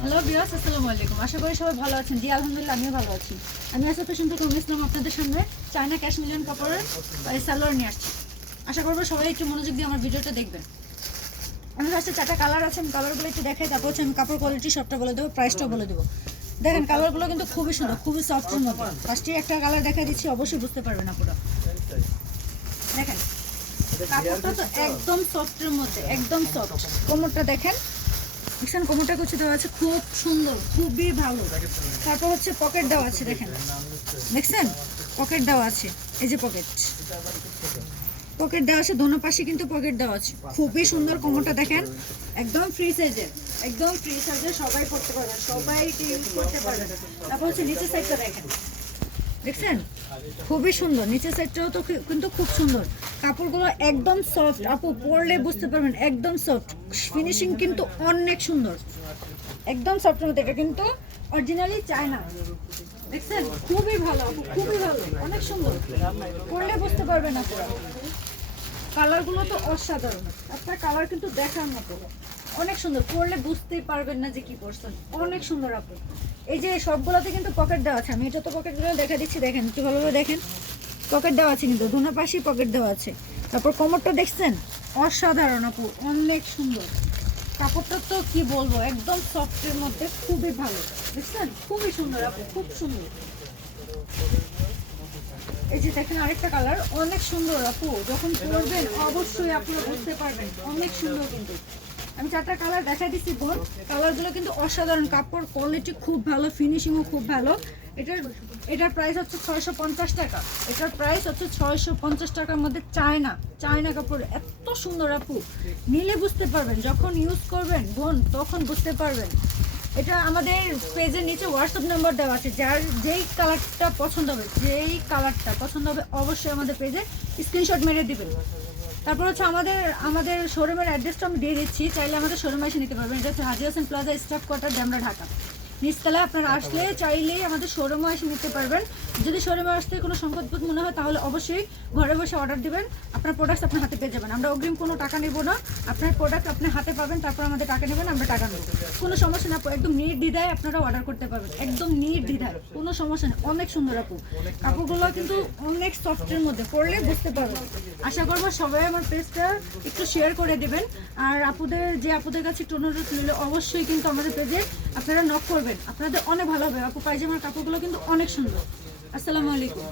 Hello বিয়াস আসসালামু আলাইকুম। আশা করি সবাই ভালো আছেন। জি, আলহামদুলিল্লাহ, আমিও ভালো আছি। আমি ফ্যাশন থেকে উমেশ নাম আপনাদের সামনে। চায়না ক্যাশ মিলিয়ন কাপড়ের সালোয়ার নিয়ে আসছি। আশা করব সবাই একটু মনোযোগ দিয়ে আমার ভিডিওটা দেখবেন। আমি ফার্স্টে চারটা কালার আছে, আমি কালারগুলো একটু দেখাই, তারপর হচ্ছে আমি কাপড় কোয়ালিটি সবটা বলে দেবো প্রাইসটাও বলে দেবো। দেখেন কালারগুলো কিন্তু খুবই সুন্দর, খুবই সফটের মধ্যে। ফার্স্টে একটা কালার দেখা দিচ্ছি, অবশ্যই বুঝতে পারবেন আপনারা দেখেন খুব সুন্দর, খুবই ভালো। তারপর হচ্ছে পকেট দেওয়া আছে দেখছেন? পকেট দেওয়া আছে, এই যে পকেট পকেট দেওয়া আছে, দোনো পাশে কিন্তু পকেট দেওয়া আছে। খুবই সুন্দর কোমরটা, দেখেন। একদম ফ্রি সাইজের একদম ফ্রি সাইজের সবাই পড়তে পারবেন, সবাই করতে পারবেন। তারপর হচ্ছে নিচের সাইডটা দেখেন। দেখছেন? খুবই সুন্দর। নিচের সাইডটাও তো কিন্তু খুব সুন্দর। কাপড়গুলো একদম সফট আপু, পরলে বুঝতে পারবেন, একদম সফট ফিনিশিং কিন্তু অনেক সুন্দর। একদম সফটের মধ্যে। এটা কিন্তু অরিজিনালি চায়না। দেখছেন? খুবই ভালো খুবই ভালো। অনেক সুন্দর। পরলে বুঝতে পারবেন আপনারা। কালারগুলো তো অসাধারণ। আপনার কালার কিন্তু দেখার মতো। অনেক সুন্দর। পরলে বুঝতেই পারবেন না যে কি পরছেন অনেক সুন্দর আপু এই যে সবগুলোতে কিন্তু পকেট দেওয়া আছে। আমি এটা তো পকেটগুলো দেখা দিচ্ছি, দেখেন, একটু ভালোভাবে দেখেন। পকেট দেওয়া আছে কিন্তু দুনো পাশেই পকেট দেওয়া আছে। তারপর কোমরটা দেখছেন? অসাধারণ আপু, অনেক সুন্দর। কাপড়টা তো কি বলব, একদম সফটের মধ্যে খুবই ভালো। দেখছেন? খুবই সুন্দর আপু, খুব সুন্দর। এই যে দেখেন আরেকটা কালার, অনেক সুন্দর আপু। যখন পরবেন, অবশ্যই আপনারা বুঝতে পারবেন। অনেক সুন্দর কিন্তু। আমি চারটা কালার দেখা দিচ্ছি বোন। কালারগুলো কিন্তু অসাধারণ, কাপড় কোয়ালিটি খুব ভালো ফিনিশিংও খুব ভালো। এটার এটার প্রাইস হচ্ছে ছয়শো পঞ্চাশ টাকা। এটার প্রাইস হচ্ছে ছয়শো পঞ্চাশ টাকার মধ্যে চায়না চায়না কাপড় এত সুন্দর আপু। নিলে বুঝতে পারবেন, যখন ইউজ করবেন বোন, তখন বুঝতে পারবেন। এটা আমাদের পেজের নিচে হোয়াটসঅ্যাপ নাম্বার দেওয়া আছে, যার যেই কালারটা পছন্দ হবে, যেই কালারটা পছন্দ হবে, অবশ্যই আমাদের পেজে স্ক্রিনশট মেরে দিবেন। তারপর হচ্ছে আমাদের আমাদের শোরুমের অ্যাড্রেসটা আমি দিয়ে দিচ্ছি, চাইলে আমাদের শোরুমে এসে নিতে পারবেন। এটা হচ্ছে Haji Hossain plaza staff quarter Demra Dhaka নিচতলায় আপনারা আসলে চাইলেই আমাদের শোরুমে এসে নিতে পারবেন। যদি শোরুমে আসতে কোনো সংকটবোধ মনে হয়, তাহলে অবশ্যই ঘরে বসে অর্ডার দিবেন। আপনার প্রোডাক্ট আপনার হাতে পেয়ে যাবেন। আমরা অগ্রিম কোনো টাকা নেব না। আপনার প্রোডাক্ট আপনি হাতে পাবেন, তারপর আমাদের টাকা নেবেন, আমরা টাকা নেব। কোনো সমস্যা না একদম নির্দ্বিধায় আপনারা অর্ডার করতে পারবেন। একদম নির্দ্বিধায়। কোনো সমস্যা নেই অনেক সুন্দর আপু। কাপড়গুলো কিন্তু অনেক সফটের মধ্যে, পরলে বুঝতে পারব আশা করব সবাই আমার পেজটা একটু শেয়ার করে দেবেন। আর আপুদের, যে আপুদের কাছে একটু অনুরোধ নিলে অবশ্যই কিন্তু আমাদের পেজে আপনারা নক করবেন। আপনাদের অনেক ভালো হবে। আপু পাইজামার কাপড়গুলো কিন্তু অনেক সুন্দর। আসসালামু আলাইকুম।